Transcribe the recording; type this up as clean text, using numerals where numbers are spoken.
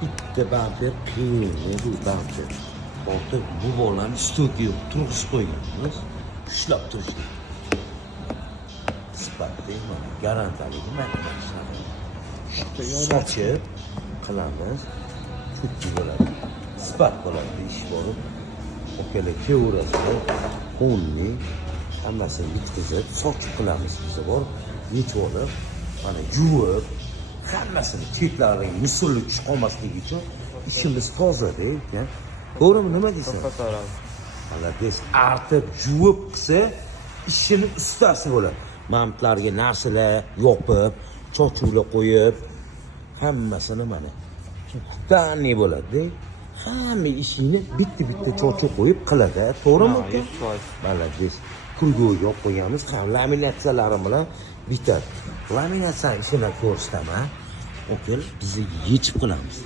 bitta bamper qiyin bu bamper. Ortiq bu bolani studiya turg'izib qo'yganmiz. Ushlab turishdi. Sifatli mana garantiyali mashinani. Sochib qilamiz. Chutki bo'ladi. Sifat bo'ladi ish bo'lib. Okalar kevrasida qo'lni hammasini bitkazib, sochib qilamiz biz bor. Yechib olib, mana yuvib, hammasini chetlariga musullik tushib qolmasligi uchun ishimiz toza-da. To'g'rimi, nima deysan? Malades, artib, yuvib qilsa, ishini ustasi bo'ladi. Mamtlarga narsalar yopib, chochuvlar qo'yib, hammasini mana ta'ni bo'ladi-da. Hamma ishini bitta chochuv qo'yib qiladi, to'g'rimi? Malades. Kulgo'ga olib qo'yamiz, ham laminatsiyalari bilan bitadi. Laminatsiya ishini ko'rsataman. Okey, biz yechib qilamiz.